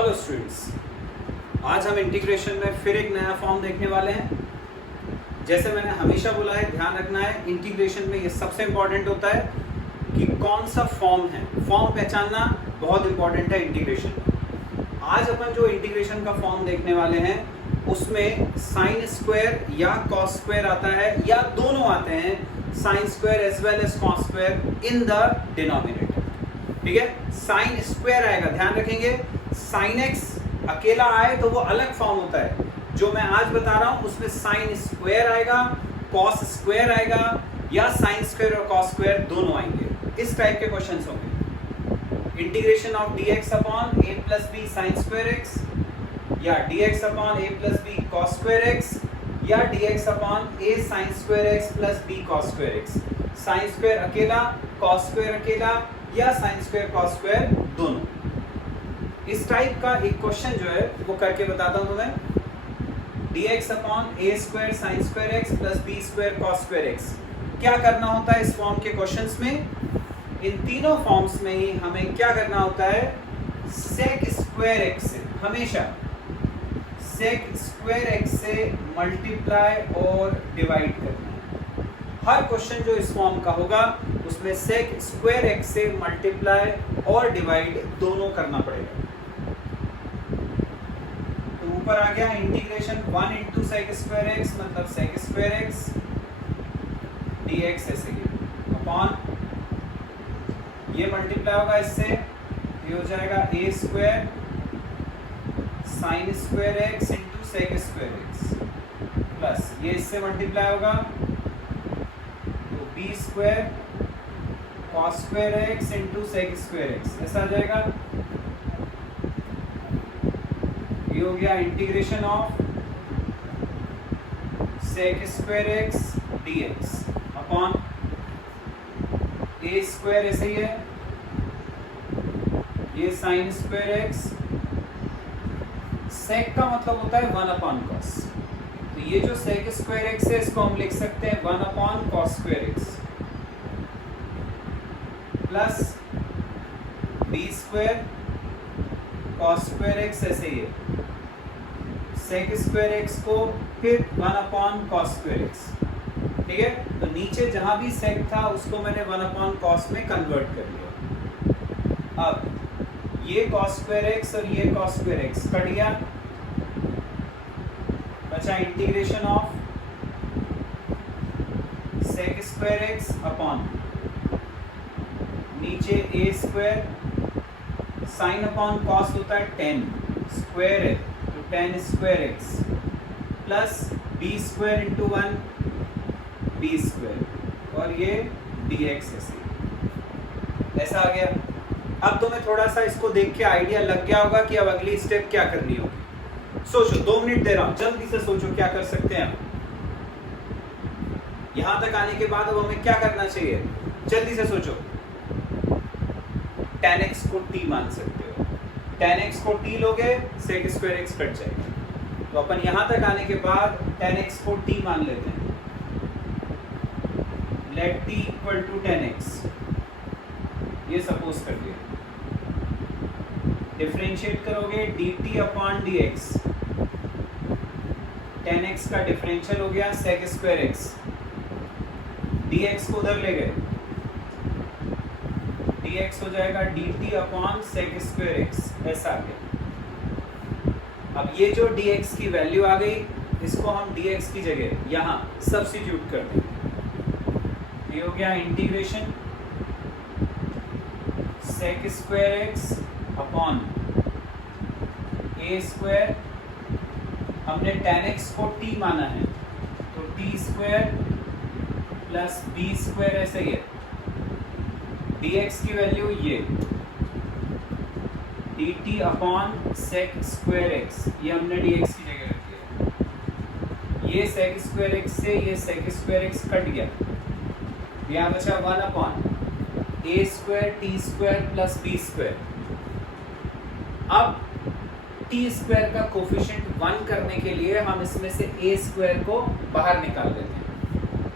Hello students, आज हम integration में फिर एक नया फॉर्म देखने वाले हैं। जैसे मैंने हमेशा बोला है, ध्यान रखना है इंटीग्रेशन में ये सबसे इम्पोर्टेंट होता है कि कौन सा फॉर्म है। फॉर्म पहचानना बहुत इम्पोर्टेंट है इंटीग्रेशन में। आज अपन जो इंटीग्रेशन का फॉर्म देखने वाले हैं उसमें साइन स्क्वायर या कॉस स्क्वायर आता है, या दोनों आते हैं, sine square as well as cos square in the denominator. ठीक है, साइन स्क्वायर आएगा, ध्यान रखेंगे। साइन एक्स अकेला आए तो वो अलग फॉर्म होता है। जो मैं आज बता रहा हूं उसमें साइन स्क्वायर आएगा, कॉस स्क्वायर आएगा, या साइन स्क्वायर और कॉस स्क्वायर दोनों आएंगे। इस टाइप के क्वेश्चंस होंगे। Integration of dx upon a plus B sine square x, या dx upon a plus B cos square x, या dx upon a sine square x plus b cos square x. Sine square अकेला, cos square अकेला, या sine square cos square दोनों। इस type का एक question जो है वो करके बताता हूं तुम्हें। dx upon a square sine square x plus b square cos square x. क्या करना होता है इस फॉर्म के क्वेश्चंस में? इन तीनों फॉर्म्स में ही हमें क्या करना होता है? सेक स्क्वायर एक्स से, हमेशा सेक स्क्वायर एक्स से मल्टीप्लाई और डिवाइड करना है। हर क्वेश्चन जो इस फॉर्म का होगा उसमें सेक स्क्वायर एक्स से मल्टीप्लाई और डिवाइड दोनों करना पड़ेगा। तो ऊपर आ गया integration 1 into sec square x, मतलब सेक स्क्वायर एक्स dx ऐसे अपॉन ये मल्टीप्लाई होगा इससे, ये हो जाएगा a square sine square x into sec square x, plus ये इससे मल्टीप्लाई होगा तो b square cos square x into sec square x, ऐसा आ जाएगा। ये हो गया integration of sec square x dx upon a square ऐसे ही है, ये साइन स्क्वायर एक्स। सेक का मतलब होता है 1 अपॉन कॉस, तो ये जो सेक स्क्वायर एक्स है इसको हम लिख सकते हैं 1 upon cos square x, plus b square cos square x ऐसे ही है, सेक स्क्वायर एक्स को फिर 1 अपॉन कॉस स्क्वायर एक्स। ठीक है, तो नीचे जहां भी सेक था उसको मैंने 1 अपॉन कॉस में कन्वर्ट कर लिया। अब ये कॉस स्क्वायर एक्स और ये कॉस स्क्वायर एक्स कट गया, बचा integration of sec square x upon नीचे a square, sine upon cos होता है tan, स्क्वायर है तो tan square x, plus b square into 1 b square, और ये dx ऐसा आ गया। अब तुम्हें थोड़ा सा इसको देख के आइडिया लग गया होगा कि अब अगली स्टेप क्या करनी होगी। सोचो, 2 मिनट दे रहा हूं, जल्दी से सोचो क्या कर सकते हैं। यहां तक आने के बाद अब हमें क्या करना चाहिए? जल्दी से सोचो। tan x को t मान सकते हो, tan x को t लोगे sec स्क्वायर x कट जाएगा, तो अपन यहां तक आने के बाद tan x को t मान लेते हैं। let t equal to tan x, ये सपोज कर दिया। डिफरेंशिएट करोगे dt upon dx, tan x का डिफरेंशियल हो गया sec स्क्वायर x, dx को उधर ले गए, dx हो जाएगा dt upon sec square x, ऐसा आ गया। अब ये जो dx की वैल्यू आ गई, इसको हम dx की जगह यहाँ सब्स्टिट्यूट कर देंगे। ये हो गया integration sec square x upon a square, हमने tan x को t माना है तो t square plus b square ऐसे ही है, dx की वैल्यू ये dt upon sec square x, ये हमने dx की जगह रख दिया। ये sec स्क्वायर x से ये sec स्क्वायर x कट गया, यहाँ बचा 1 upon a square t square plus b square. अब t स्क्वायर का कोफिशिएंट 1 करने के लिए हम इसमें से a स्क्वायर को बाहर निकाल लेते हैं,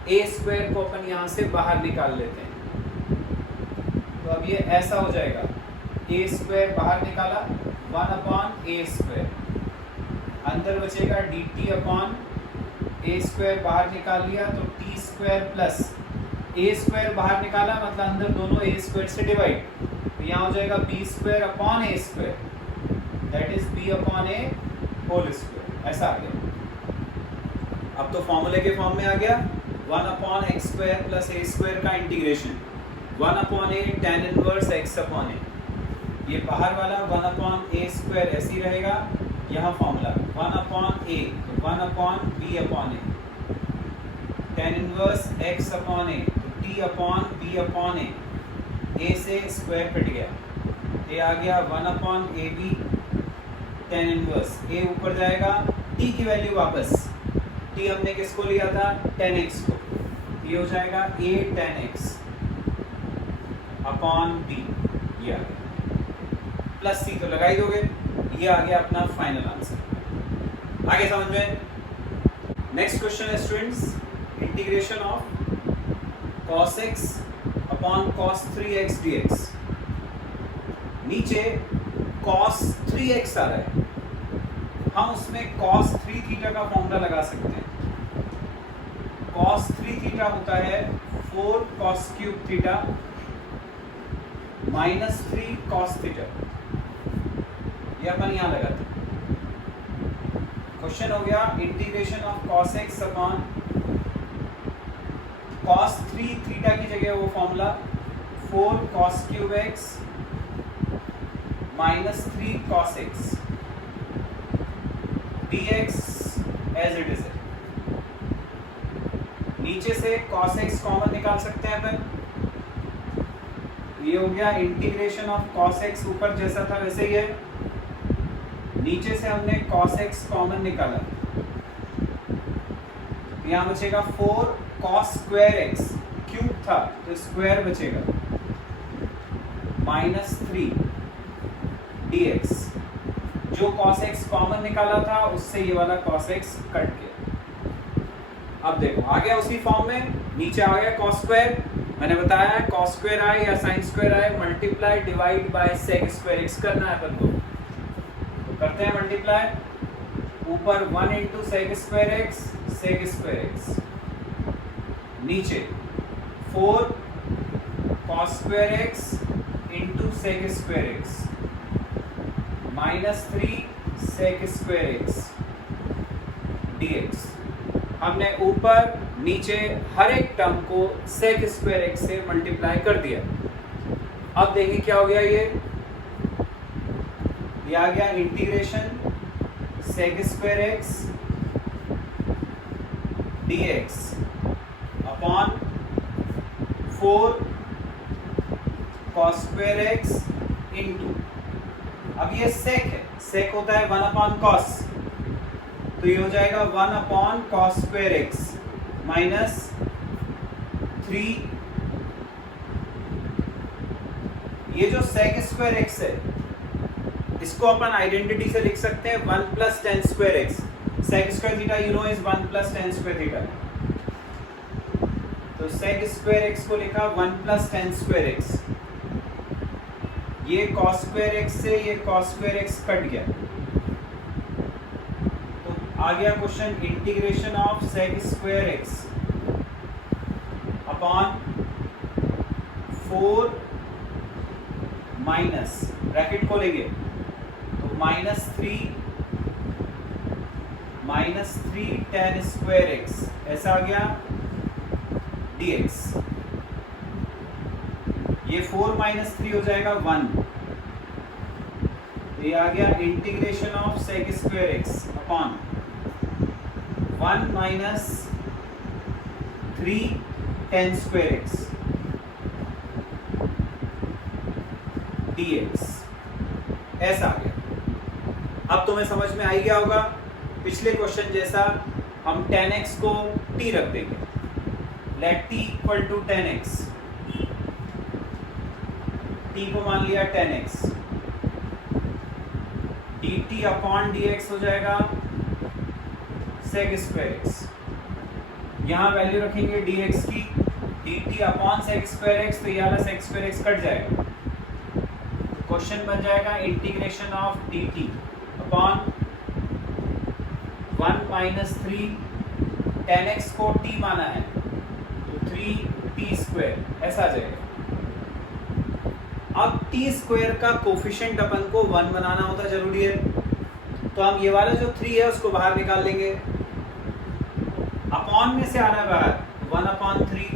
a स्क्वायर को अपन यहाँ से बाहर निकाल लेते हैं। तो अब ये ऐसा हो जाएगा, a स्क्वायर बाहर निकाला 1/a²। अंदर बचेगा dt/a², बाहर निकाल लिया तो t² प्लस a² बाहर निकाला, मतलब अंदर दोनों a² से डिवाइड, तो यहाँ हो जाएगा b²/a², दैट इज b/a²। ऐसा आ गया। अब तो फॉर्मूले के फॉर्म में आ गया। 1/x² प्लस a² का integration 1/a tan inverse x/a। ये बाहर वाला 1/a² ऐसे ही रहेगा। यहाँ फॉर्मूला 1/a तो 1/b/a, tan इनवर्स x/a तो t/b/a, a से स्क्वायर कट गया, ये आ गया 1/ab tan इनवर्स, a ऊपर जाएगा, t की वैल्यू वापस, t हमने किसको लिया था, tan x को, ये हो जाएगा a tan x upon b, ये आ गया, प्लस c तो लगा ही दोगे, ये आ गया अपना फाइनल आंसर। आगे समझ में। नेक्स्ट क्वेश्चन है students, integration of cos x upon cos 3x dx। नीचे cos 3x आ रहा है, हम उसमें cos 3 थीटा का फॉर्मूला लगा सकते हैं। cos 3 थीटा होता है 4 cos cube theta minus 3 cos theta, ये अपन यहाँ लगाते हैं। क्वेश्चन हो गया integration of cos x upon cos 3 theta की जगह वो formula 4 cos cube x minus 3 cos x dx as it is है। नीचे से cos x कॉमन निकाल सकते हैं अपन, ये हो गया इंटीग्रेशन ऑफ cos x, ऊपर जैसा था वैसे ही है, नीचे से हमने cos x कॉमन निकाला, यहाँ बचेगा 4 cos स्क्वायर x, क्यूब था तो स्क्वायर बचेगा, माइनस 3 dx, जो cos x कॉमन निकाला था उससे ये वाला cos x कट गया। अब देखो आ गया उसी फॉर्म में, नीचे आ गया cos स्क्वायर, मैंने बताया cos स्क्वायर आए या sin स्क्वायर आए multiply divide by sec square x करना है अपन को, तो करते हैं मल्टीप्लाई, ऊपर 1 into sec square x sec square x, नीचे 4 cos square x into sec square x minus 3 sec square x dx। हमने ऊपर नीचे हर एक टर्म को sec स्क्वायर x से मल्टीप्लाई कर दिया। अब देखिए क्या हो गया, ये आ गया integration sec square x dx upon 4 cos square x into, अब ये sec है, sec होता है 1/cos, तो ये हो जाएगा 1/cos स्क्वायर x माइनस 3, ये जो sec स्क्वायर x है इसको अपन आइडेंटिटी से लिख सकते हैं 1 plus tan square x, sec square theta you know is 1 plus tan square theta, तो sec स्क्वायर x को लिखा 1 प्लस tan स्क्वायर x, ये cos स्क्वायर x से ये cos स्क्वायर x कट गया, तो आ गया question integration of sec square x upon 4 minus bracket खोलेंगे तो माइनस 3 tan स्क्वायर x ऐसा आ गया dx, ये 4 माइनस 3 हो जाएगा 1, ये आ गया integration of sec square x upon 1 minus 3 tan square x dx, ऐसा आ गया। अब तुम्हें समझ में आ ही गया होगा, पिछले क्वेश्चन जैसा हम tan x को t रख देंगे, let t equal to tan x, t को मान लिया tan x, dt upon dx हो जाएगा sec स्क्वायर x, यहाँ वैल्यू रखेंगे dx की, dt upon sec square x, तो ये वाला sec स्क्वायर x कट जाएगा, क्वेश्चन बन जाएगा integration of dt upon 1 minus 3 10x को t माना है तो 3t स्क्वायर ऐसा आ जाएगा। अब t स्क्वायर का कोफिशिएंट अपन को 1 बनाना होता जरूरी है, तो हम ये वाला जो 3 है उसको बाहर निकाल लेंगे। अपॉन में से आ रहा है बाहर 1/3,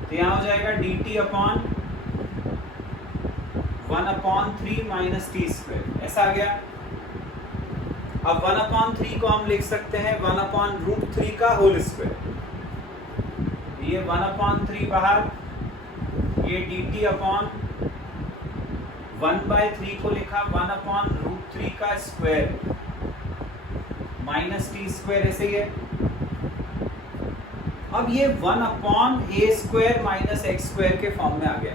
तो यहाँ हो जाएगा dt upon 1/3 minus T square ऐसा आ गया। अब 1/3 को हम लिख सकते हैं 1/√3 का होल स्क्वायर, ये 1/3 बाहर, ये dt अपॉन 1/3 को लिखा 1/√3 का स्क्वायर माइनस टी स्क्वायर ऐसे ही है। अब ये 1/a² माइनस x² के फॉर्म में आ गया।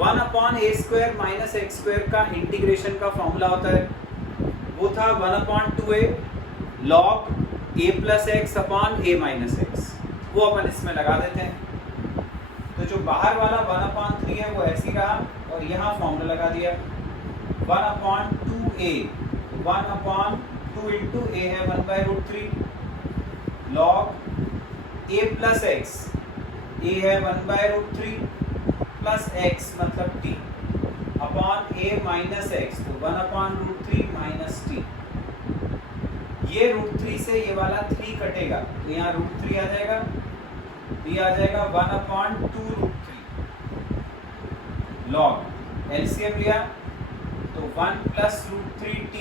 1/a² माइनस x² का इंटीग्रेशन का फॉर्मूला होता है, वो था 1/2a log a plus x upon a minus x, वो अपन इसमें लगा देते हैं। तो जो बाहर वाला 1/3 है वो ऐसे ही रहा और यहाँ फॉर्मूला लगा दिया 1/2a, 1/2 इंटू a है 1/√3 log a plus x, a है 1/√3 प्लस x मतलब t upon a minus x, तो 1/√3 माइनस t। ये √3 से ये वाला 3 कटेगा तो यहाँ √3 आ जाएगा, ये आ जाएगा 1/2√3 log एलसीएम लिया तो 1 plus √3t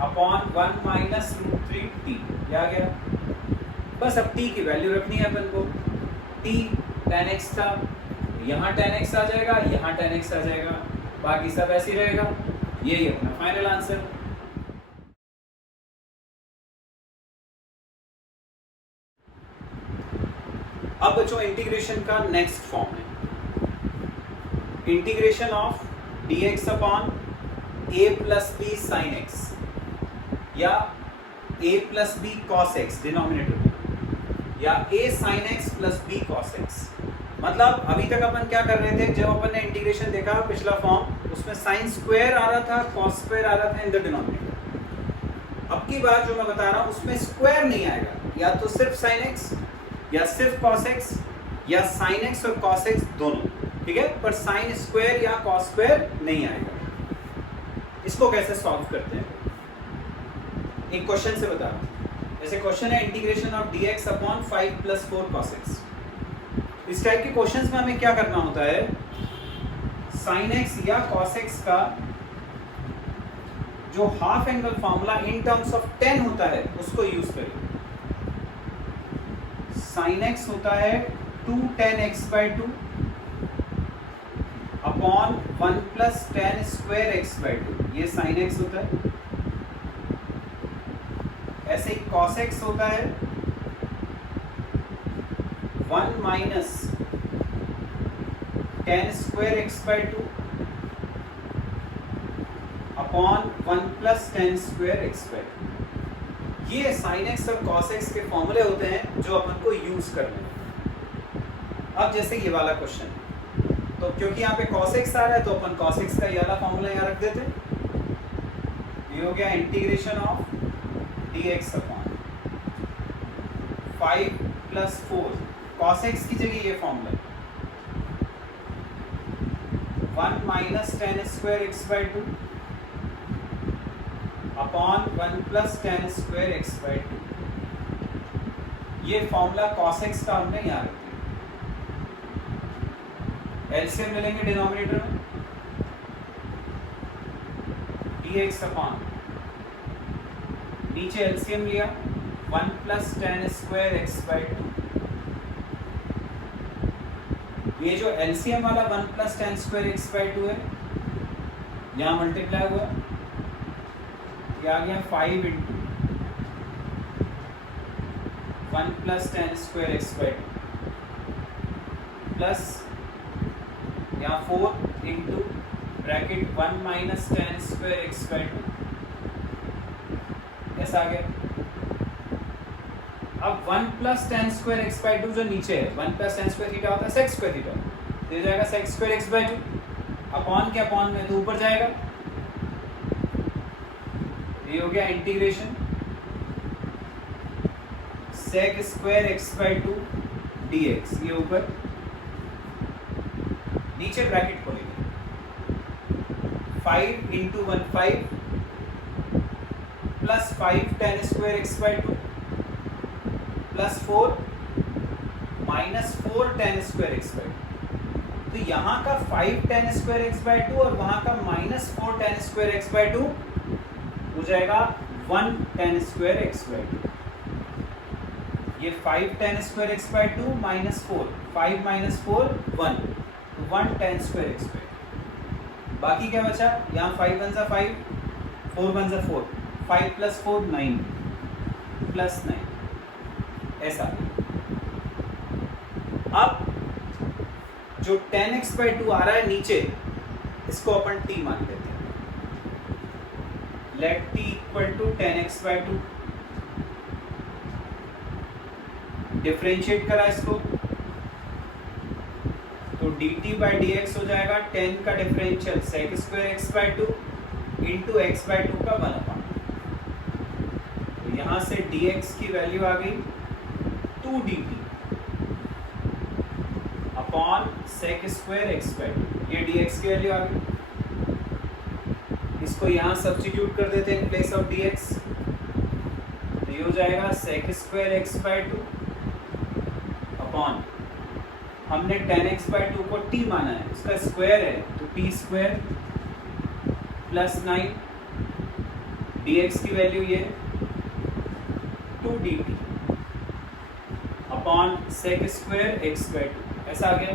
upon 1 minus √3t, ये आ गया। बस अब t की वैल्यू रखनी है अपन को, t tan x था, यहाँ tan x आ जाएगा, यहाँ tan x आ जाएगा, बाकी सब ऐसे ही रहेगा। यही अपना फाइनल आंसर। अब बच्चों इंटीग्रेशन का नेक्स्ट फॉर्म है integration of dx upon a plus B sine x या a plus B cos x denominator में, या a sine x plus b cos x। मतलब अभी तक अपन क्या कर रहे थे, जब अपन ने इंटीग्रेशन देखा पिछला फॉर्म, उसमें साइन स्क्वायर आ रहा था, कॉस स्क्वायर आ रहा था इन द डिनोमिनेटर। अब की बात जो मैं बता रहा हूँ उसमें स्क्वायर नहीं आएगा, या तो सिर्फ साइन x या सिर्फ cos x या sin x और cos x दोनों, ठीक है, पर sin स्क्वायर या cos स्क्वायर नहीं आएगा। इसको कैसे सॉल्व करते हैं, एक क्वेश्चन से बता रहा हूं। जैसे क्वेश्चन है integration of dx upon 5 plus 4 cos x। इस टाइप के क्वेश्चंस में हमें क्या करना होता है, sin x या cos x का जो half angle formula in terms of tan होता है उसको यूज करें। sin x होता है 2 tan x/2 upon 1 plus tan square x/2, ये sin x होता है। ऐसे ही cos x होता है 1 minus tan square x/2 upon 1 plus tan square x/2। ये sin x और cos x के फॉर्मूले होते हैं जो अपन को यूज करने हैं। अब जैसे ये वाला क्वेश्चन, तो क्योंकि यहाँ पे cos x आ रहा है तो अपन cos x का ये वाला फॉर्मूला यहाँ रख देते। ये हो गया integration of dx upon 5 plus 4 cos x की जगह ये formula 1 minus tan square x/2 upon 1 plus tan square x/2। ये फॉर्मूला cos x का हमने यहाँ रख दिया। एलसीएम ले लेंगे डिनोमिनेटर में, dx अपॉन, नीचे एलसीएम लिया 1 प्लस tan स्क्वायर x/2। ये जो एलसीएम वाला 1 प्लस tan स्क्वायर x/2 है, यहाँ मल्टीप्लाई हुआ, ये आ गया 5 into 1 plus tan square x/2 plus यहाँ 4 into bracket 1 minus tan square x/2, ऐसा आ गया। अब 1 प्लस tan स्क्वायर x/2 जो नीचे है, 1 प्लस tan स्क्वायर थीटा होता है sec स्क्वायर थीटा, तो ये जाएगा sec स्क्वायर x/2 अपॉन के अपॉन में तो ऊपर जाएगा, ये हो गया integration sec square x by two d x, ये ऊपर, नीचे ब्रैकेट खोलेंगे 5 into 1 5 plus 5 tan square x by two plus 4 minus 4 tan square x by two. तो यहाँ का 5 tan square x by two और वहाँ का minus 4 tan square x by two हो जाएगा 1 ten square x by two. ये 5 tan square x by to minus 4, 5 minus 4 1, तो 1 ten square x by to. बाकी क्या बचा, यहाँ 5 वन सा 5, 4 वन सा 4, 5 प्लस 4 9 प्लस 9, ऐसा। अब जो 10x बाई टू आ रहा है नीचे, इसको अपन t मान लेते हैं। Let t equal to 10x by two, differentiate करा इसको तो dt बाई डी एक्स हो जाएगा 10 का differential sec square x by two into x by two का 1 अपॉन। तो यहाँ से dx की वैल्यू आ गई 2 dt upon sec square x by two, ये dx की वैल्यू आ गई। इसको यहाँ सब्स्टिट्यूट कर देते हैं इन प्लेस ऑफ dx, तो ये हो जाएगा sec square x by two upon, हमने 10x बाई टू को t माना है, उसका स्क्वायर है तो t स्क्वायर प्लस 9, dx की वैल्यू ये 2 dt upon sec square x by two, ऐसा आ गया।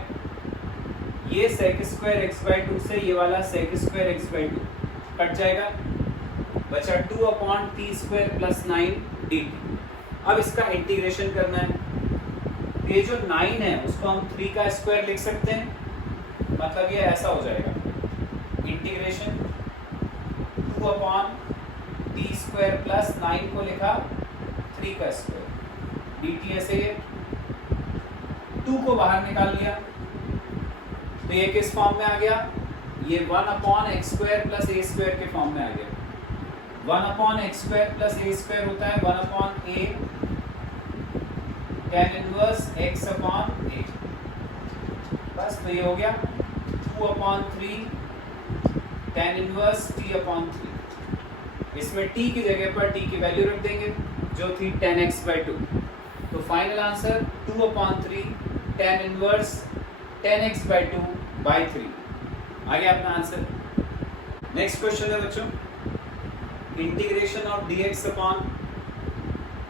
ये sec square x by two से ये वाला sec square x by two cut जाएगा, बचा 2 upon T square plus 9 dt। अब इसका इंटीग्रेशन करना है, ये जो 9 है उसको हम 3 का स्क्वायर लिख सकते हैं, मतलब ये ऐसा हो जाएगा integration 2 upon T square plus 9 को लिखा 3 का स्क्वायर dt, ऐसे ये 2 को बाहर निकाल लिया तो ये किस फॉर्म में आ गया, ये 1 अपॉन एक्स स्क्वायर प्लस ए स्क्वायर के फॉर्म में आ गया। 1 अपॉन एक्स स्क्वायर प्लस ए स्क्वायर होता है 1 upon A tan inverse x upon a, बस। तो ये हो गया 2 upon 3 tan inverse t upon 3। इसमें t की जगह पर t की वैल्यू रख देंगे जो थी 10x बाई टू। तो final answer 2 upon 3 tan inverse 10x by two by 3 आ गया अपना आंसर। नेक्स्ट क्वेश्चन है बच्चों, integration of dx upon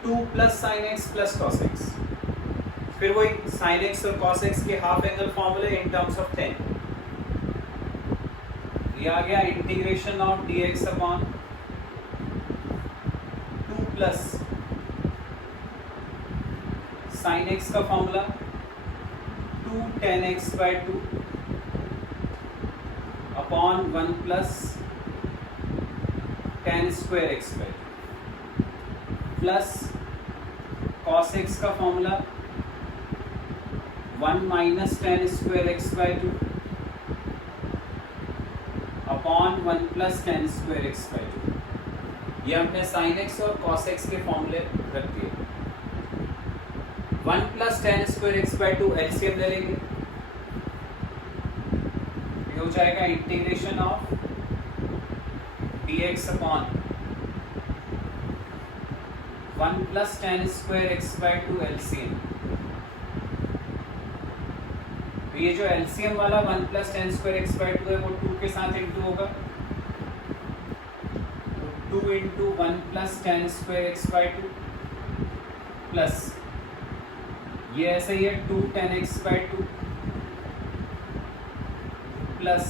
2 plus sine x plus cos x. फिर वही साइन एक्स और कॉस एक्स के हाफ एंगल फॉर्मूले इन टर्म्स ऑफ 10। ये आ गया integration of dx upon 2 plus sine x का formula 2 tan x by two upon 1 plus tan square x by two plus cos x का formula 1 minus tan square x by two upon 1 plus tan square x by two. ये हमने sine x और cos x के फॉर्मूले रख दिए। 1 plus tan square x by two LCM ले लेंगे, ये हो जाएगा integration of dx upon 1 plus tan square x by two LCM. ये जो एलसीएम वाला 1 plus tan square x by two है वो 2 के साथ इंटू होगा, तो 2 into 1 plus tan square x by two plus ये ऐसे ही है 2 tan x by two plus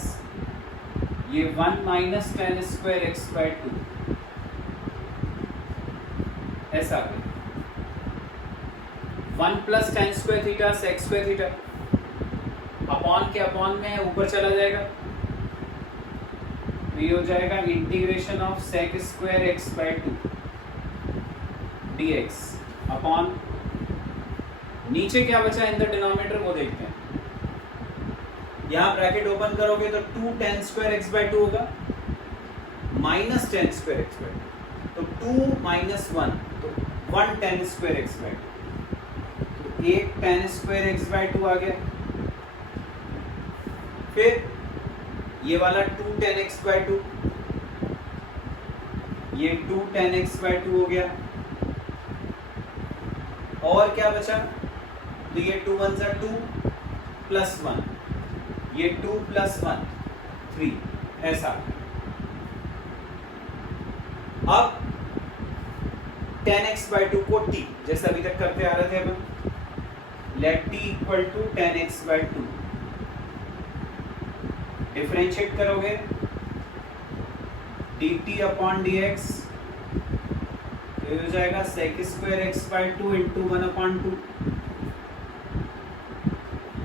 ये 1 minus tan square x by two, ऐसा 1 plus tan square theta sec square theta upon के अपॉन में ऊपर चला जाएगा, तो ये हो जाएगा integration of sec square x by two dx upon नीचे क्या बचा इन द डिनोमिनेटर वो देखते हैं। यहाँ ब्रैकेट ओपन करोगे तो 2 tan स्क्वायर एक्स बाई 2 होगा minus tan square x by 2, तो 2 माइनस 1 तो 1 tan स्क्वायर एक्स बाई 2, तो 1 tan स्क्वायर एक्स बाई 2 आ गया। फिर ये वाला 2 tan x बाई 2, ये 2 tan x बाई 2 हो गया। और क्या बचा, तो ये 2 1 जा 2 प्लस 1, ये 2 प्लस 1 3, ऐसा। अब tan x बाई 2 को t जैसे अभी तक करते आ रहे थे अपन, let t equal to tan x by 2, differentiate करोगे dt अपॉन dx तो हो जाएगा sec square x by 2 into 1 upon 2।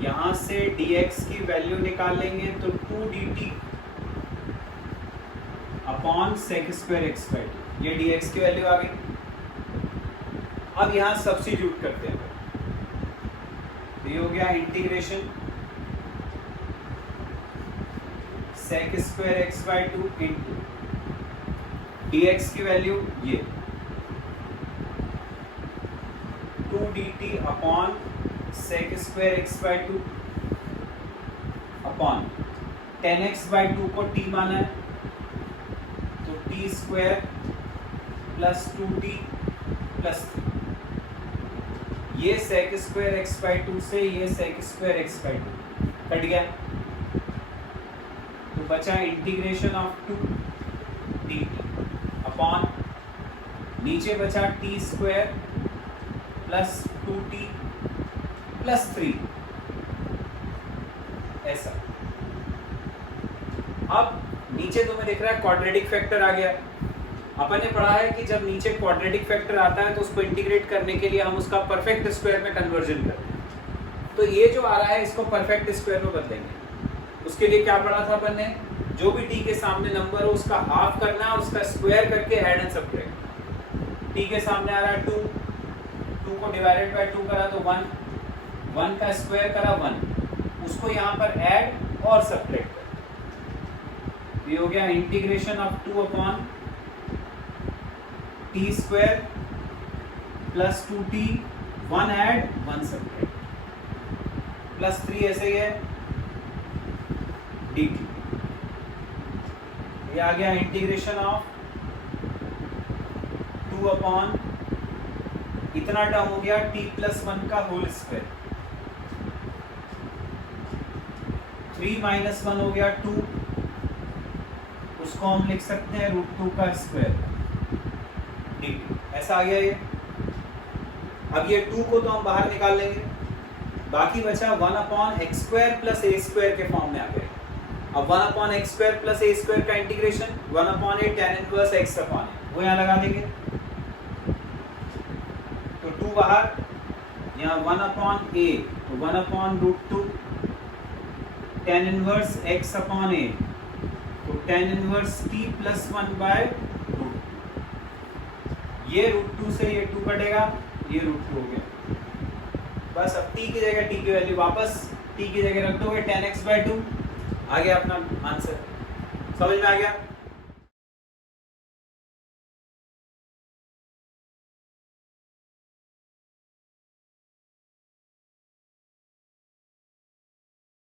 यहां से dx की वैल्यू निकाल लेंगे तो 2 dt upon sec square x by 2, ये dx की वैल्यू आ गई। अब यहां सब्स्टिट्यूट करते हैं, तो ये हो गया integration sec square x by 2 into dx की वैल्यू ये 2 dt upon sec square x by 2 upon tan x by 2 को t माना है तो t square plus 2t plus 3, ये sec स्क्वायर x बाई 2 से ये sec square x by 2 cut गया, तो बचा इंटीग्रेशन ऑफ 2 dt अपॉन नीचे बचा t square plus 2t plus 3, ऐसा। अब नीचे तुम्हें दिख रहा है क्वाड्रेटिक फैक्टर आ गया। अपन ने पढ़ा है कि जब नीचे क्वाड्रेटिक फैक्टर आता है तो उसको इंटीग्रेट करने के लिए हम उसका परफेक्ट स्क्वायर में कन्वर्जन करते हैं, तो ये जो आ रहा है इसको परफेक्ट स्क्वायर में बदलेंगे। उसके लिए क्या पढ़ा था अपन ने, जो भी t के सामने नंबर हो उसका हाफ करना है, उसका स्क्वायर करके ऐड एंड सब्ट्रैक्ट। t के सामने आ रहा है 2 को डिवाइडेड बाय 2 करा तो 1 का स्क्वायर करा 1, उसको यहाँ पर ऐड और सब्ट्रैक्ट कर, ये हो गया integration of 2 upon t square plus 2t 1 add 1 subtract plus 3, ऐसे ही है dt। ये आ गया इंटीग्रेशन ऑफ 2 अपॉन इतना टर्म हो गया t प्लस 1 का होल स्क्वायर, 3 माइनस 1 हो गया 2, उसको हम लिख सकते हैं √2 का स्क्वायर dt, ऐसा आ गया ये। अब ये 2 को तो हम बाहर निकाल लेंगे, बाकी बचा 1 अपॉन एक्स स्क्वायर प्लस ए स्क्वायर के फॉर्म में आ गया। अब 1 अपॉन एक्स स्क्वायर प्लस ए स्क्वायर का इंटीग्रेशन 1 अपॉन ए tan इनवर्स x अपॉन ए, वो यहाँ लगा देंगे, तो 2 बाहर, यहाँ 1 अपॉन ए तो 1 upon √2 tan inverse x upon a, तो tan inverse t plus 1 by √2, ये √2 से ये 2 कटेगा, ये √2 हो गया। बस अब t की जगह t की वैल्यू वापस t की जगह रख दोगे tan x बाई 2, आ गया अपना आंसर। समझ में आ गया?